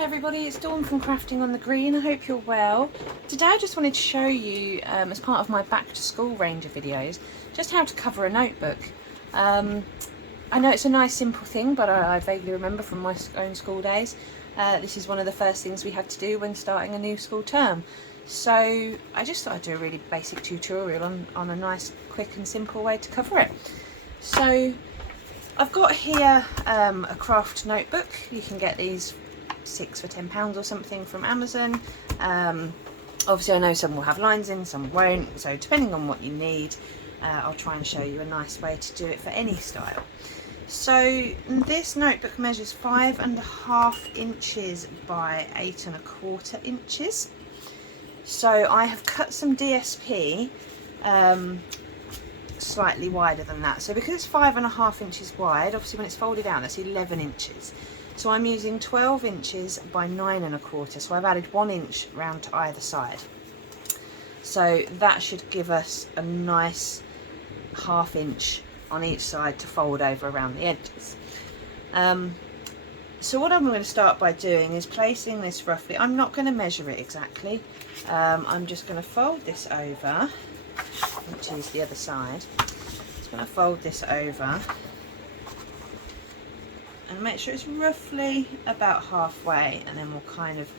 Hi everybody, it's Dawn from Crafting on the Green. I hope you're well. Today I just wanted to show you, as part of my back to school range of videos, just how to cover a notebook. I know it's a nice simple thing, but I vaguely remember from my own school days, this is one of the first things we had to do when starting a new school term. So I just thought I'd do a really basic tutorial on a nice, quick and simple way to cover it. So I've got here a craft notebook. You can get these 6 for £10 or something from Amazon. Obviously I know some will have lines in, some won't, so depending on what you need, I'll try and show you a nice way to do it for any style. So this notebook measures 5.5 inches by 8.25 inches. So I have cut some DSP slightly wider than that. So because it's 5.5 inches wide, obviously when it's folded out that's 11 inches. So I'm using 12 inches by 9.25, so I've added 1 inch round to either side. So that should give us a nice ½ inch on each side to fold over around the edges. So what I'm going to start by doing is placing this roughly. I'm not going to measure it exactly. I'm just going to fold this over, which is the other side. Just going to fold this over and make sure it's roughly about halfway, and then we'll kind of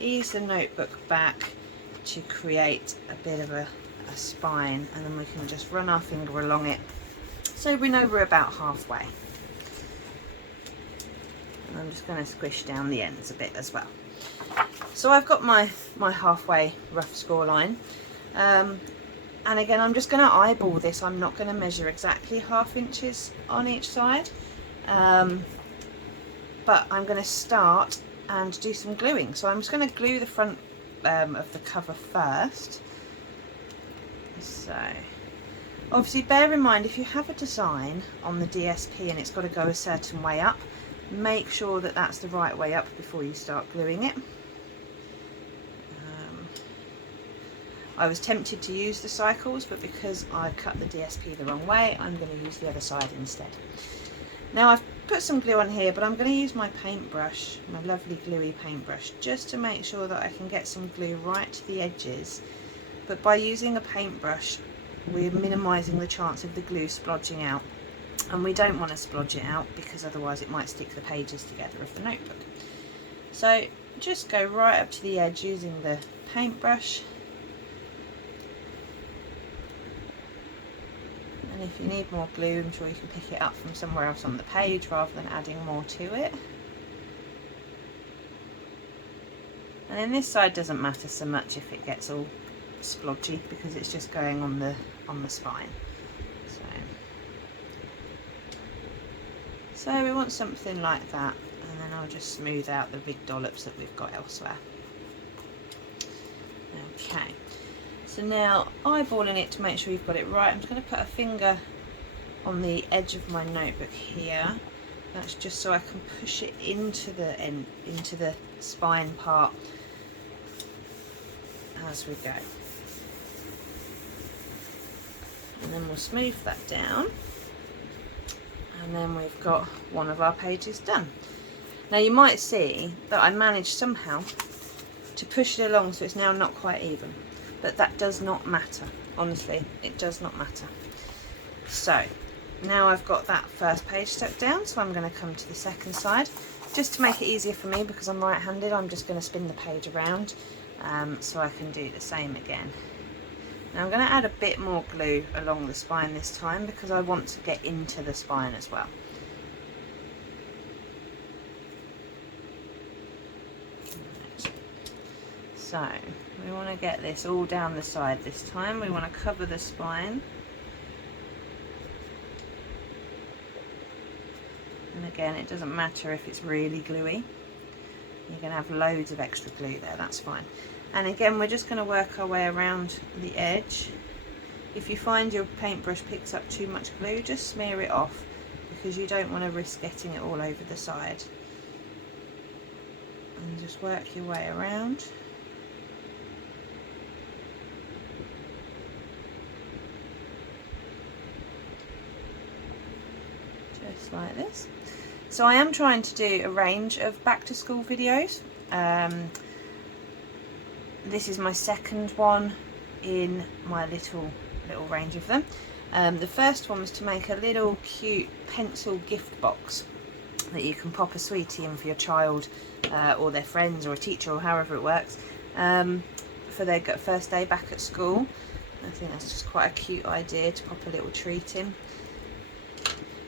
ease the notebook back to create a bit of a spine, and then we can just run our finger along it so we know we're about halfway. And I'm just going to squish down the ends a bit as well. So I've got my halfway rough score line, and again I'm just going to eyeball this. I'm not going to measure exactly ½ inches on each side. But I'm going to start and do some gluing. So I'm just going to glue the front of the cover first. So obviously bear in mind, if you have a design on the DSP and it's got to go a certain way up, make sure that that's the right way up before you start gluing it. I was tempted to use the cycles, but because I cut the DSP the wrong way, I'm going to use the other side instead. Now I've put some glue on here, but I'm going to use my paintbrush, my lovely gluey paintbrush, just to make sure that I can get some glue right to the edges. But by using a paintbrush, we're minimising the chance of the glue splodging out, and we don't want to splodge it out because otherwise it might stick the pages together of the notebook. So just go right up to the edge using the paintbrush. And if you need more glue, I'm sure you can pick it up from somewhere else on the page rather than adding more to it. And then this side doesn't matter so much if it gets all splodgy, because it's just going on the spine. So we want something like that, and then I'll just smooth out the big dollops that we've got elsewhere. Okay. So now, eyeballing it to make sure you've got it right, I'm just going to put a finger on the edge of my notebook here. That's just so I can push it into the end, into the spine part as we go. And then we'll smooth that down. And then we've got one of our pages done. Now you might see that I managed somehow to push it along so it's now not quite even. But that does not matter, honestly, it does not matter. So now I've got that first page stuck down, so I'm going to come to the second side. Just to make it easier for me, because I'm right-handed, I'm just going to spin the page around so I can do the same again. Now I'm going to add a bit more glue along the spine this time, because I want to get into the spine as well. So we want to get this all down the side this time. We want to cover the spine. And again, it doesn't matter if it's really gluey. You're going to have loads of extra glue there, that's fine. And again, we're just going to work our way around the edge. If you find your paintbrush picks up too much glue, just smear it off, because you don't want to risk getting it all over the side. And just work your way around. Just like this. So I am trying to do a range of back to school videos. This is my second one in my little range of them. The first one was to make a little cute pencil gift box that you can pop a sweetie in for your child or their friends or a teacher or however it works for their first day back at school. I think that's just quite a cute idea to pop a little treat in.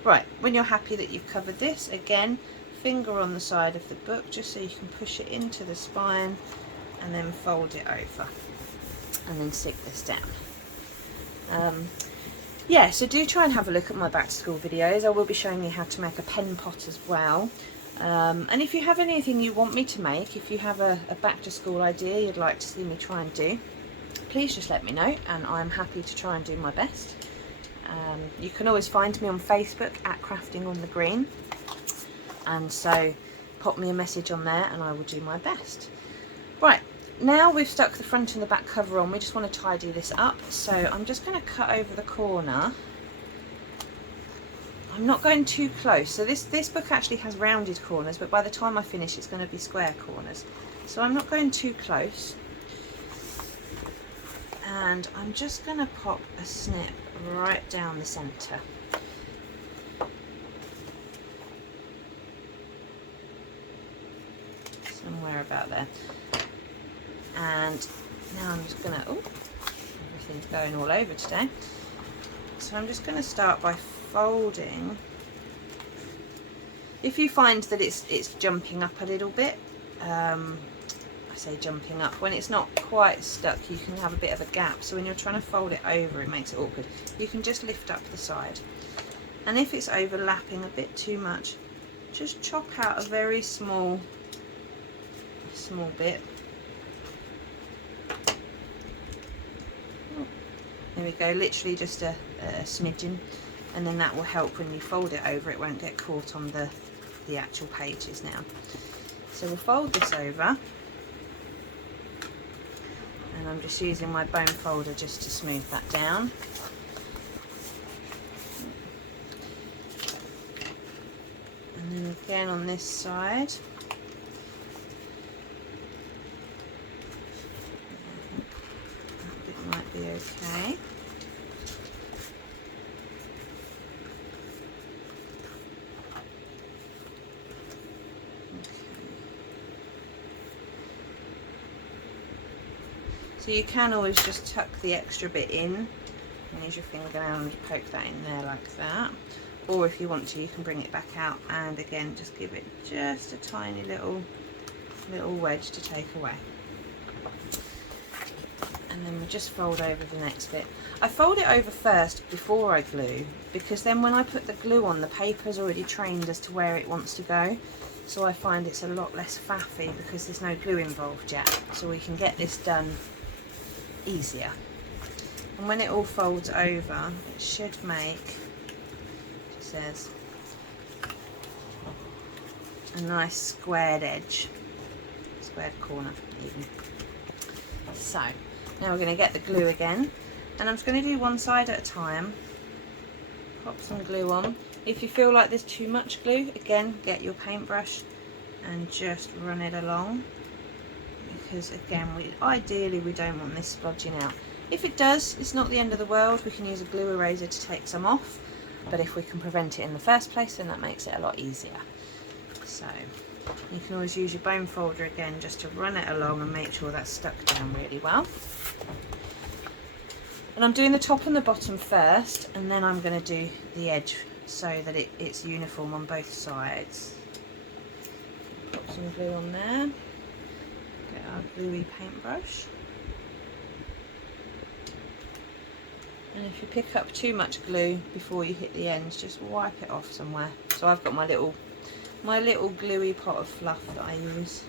Right, when you're happy that you've covered this, again, finger on the side of the book just so you can push it into the spine and then fold it over and then stick this down. Yeah, so do try and have a look at my back to school videos. I will be showing you how to make a pen pot as well. And if you have anything you want me to make, if you have a back to school idea you'd like to see me try and do, please just let me know and I'm happy to try and do my best. You can always find me on Facebook at Crafting on the Green, and so pop me a message on there and I will do my best. Right, now we've stuck the front and the back cover on, we just want to tidy this up, so I'm just going to cut over the corner. I'm not going too close, so this book actually has rounded corners, but by the time I finish it's going to be square corners, so I'm not going too close. And I'm just going to pop a snip right down the centre. Somewhere about there. And now I'm just going to, oh, everything's going all over today. So I'm just going to start by folding. If you find that it's jumping up a little bit, I say jumping up, when it's not quite stuck you can have a bit of a gap, so when you're trying to fold it over it makes it awkward. You can just lift up the side, and if it's overlapping a bit too much, just chop out a very small bit. There we go, literally just a smidgen, and then that will help when you fold it over, it won't get caught on the actual pages now. So we'll fold this over, and I'm just using my bone folder just to smooth that down. And then again on this side. That bit might be okay. So you can always just tuck the extra bit in and use your finger down and poke that in there like that. Or if you want to, you can bring it back out and again just give it just a tiny little wedge to take away. And then we'll just fold over the next bit. I fold it over first before I glue, because then when I put the glue on, the paper's already trained as to where it wants to go. So I find it's a lot less faffy because there's no glue involved yet. So we can get this done easier. And when it all folds over, it should make, it says, a nice squared edge, squared corner even. So now we're going to get the glue again, and I'm just going to do one side at a time. Pop some glue on. If you feel like there's too much glue, again get your paintbrush and just run it along, because again ideally we don't want this splodging out. If it does, it's not the end of the world, we can use a glue eraser to take some off, but if we can prevent it in the first place then that makes it a lot easier. So you can always use your bone folder again just to run it along and make sure that's stuck down really well. And I'm doing the top and the bottom first, and then I'm going to do the edge so that it's uniform on both sides. Put some glue on there, get our gluey paintbrush, and if you pick up too much glue before you hit the ends, just wipe it off somewhere. So I've got my little gluey pot of fluff that I use.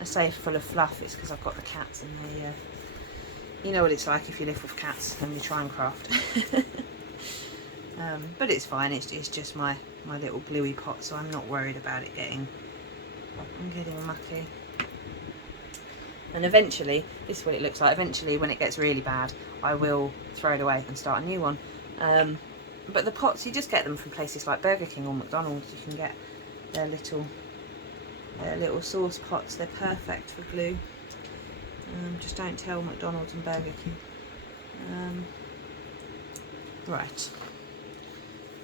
I say full of fluff, it's because I've got the cats and they, you know what it's like if you live with cats and you try and craft. But it's fine, it's just my little gluey pot, so I'm not worried about it getting mucky. And eventually, this is what it looks like, eventually when it gets really bad I will throw it away and start a new one. But the pots, you just get them from places like Burger King or McDonald's. You can get their little sauce pots. They're perfect for glue. Just don't tell McDonald's and Burger King. Right,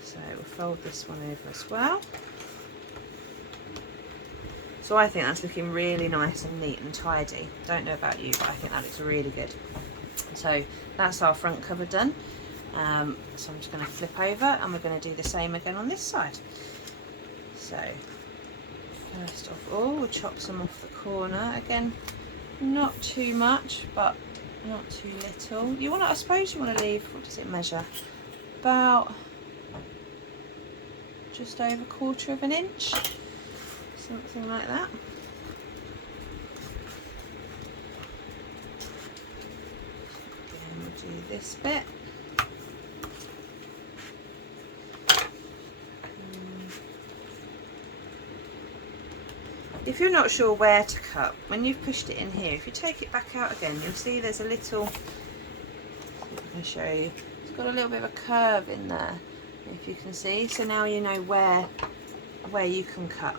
so we'll fold this one over as well. So I think that's looking really nice and neat and tidy. Don't know about you, but I think that looks really good. So that's our front cover done. So I'm just going to flip over and we're going to do the same again on this side. So first of all, we'll chop some off the corner. Again, not too much, but not too little. You want to, I suppose you want to leave, what does it measure? About just over 1/4 of an inch, something like that. Then we'll do this bit. If you're not sure where to cut, when you've pushed it in here, if you take it back out again, you'll see there's a little, I'm going to show you, it's got a little bit of a curve in there, if you can see. So now you know where you can cut.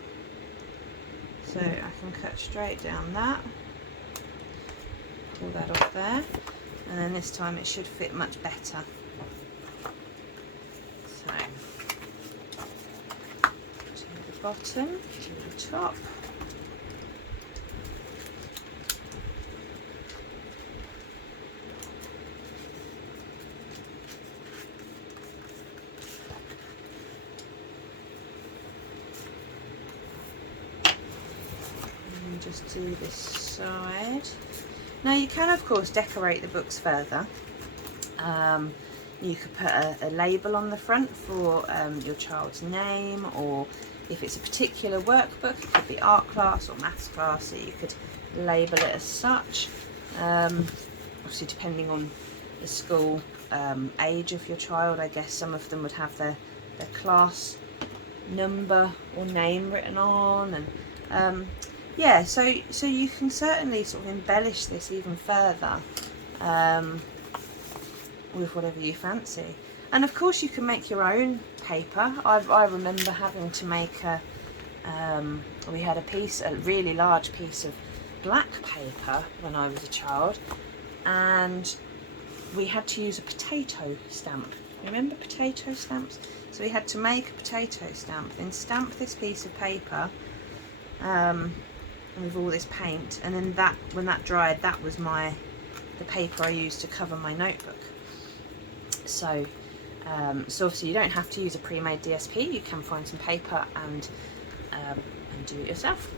So I can cut straight down that, pull that off there, and then this time it should fit much better. So to the bottom, to the top. Just do this side. Now you can of course decorate the books further. You could put a label on the front for your child's name, or if it's a particular workbook, it could be art class or maths class, so you could label it as such. Obviously depending on the school age of your child, I guess some of them would have their class number or name written on, and yeah, so you can certainly sort of embellish this even further with whatever you fancy. And of course you can make your own paper. I remember having to make we had a really large piece of black paper when I was a child, and we had to use a potato stamp. Remember potato stamps? So we had to make a potato stamp, then stamp this piece of paper with all this paint, and then that, when that dried, that was the paper I used to cover my notebook. So obviously you don't have to use a pre-made DSP. You can find some paper and do it yourself.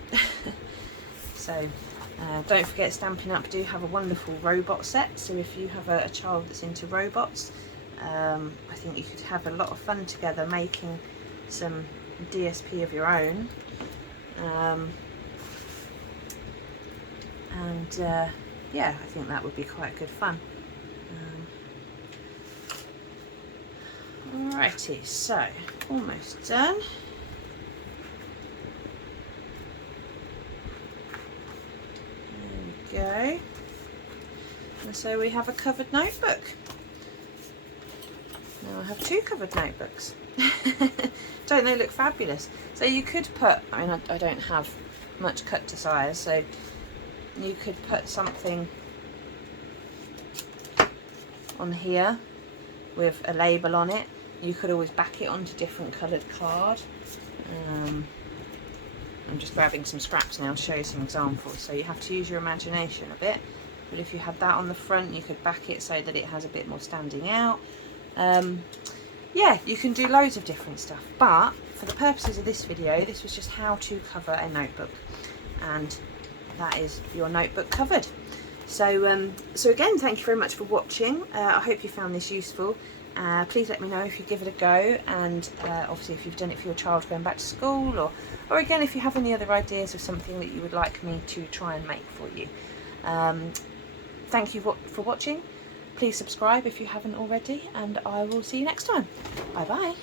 So don't forget, Stampin' Up do have a wonderful robot set, so if you have a child that's into robots, I think you could have a lot of fun together making some DSP of your own. Yeah, I think that would be quite good fun. Alrighty, so almost done. There we go. And so we have a covered notebook. Now I have 2 covered notebooks. Don't they look fabulous? So you could put, I mean, I don't have much cut to size, so you could put something on here with a label on it. You could always back it onto different coloured card. I'm just grabbing some scraps now to show you some examples, so you have to use your imagination a bit. But if you had that on the front, you could back it so that it has a bit more standing out. Yeah, you can do loads of different stuff, but for the purposes of this video, this was just how to cover a notebook, and that is your notebook covered. So so again, thank you very much for watching. I hope you found this useful. Please let me know if you give it a go, and obviously if you've done it for your child going back to school, or again if you have any other ideas of something that you would like me to try and make for you. Thank you for watching. Please subscribe if you haven't already, and I will see you next time. Bye bye.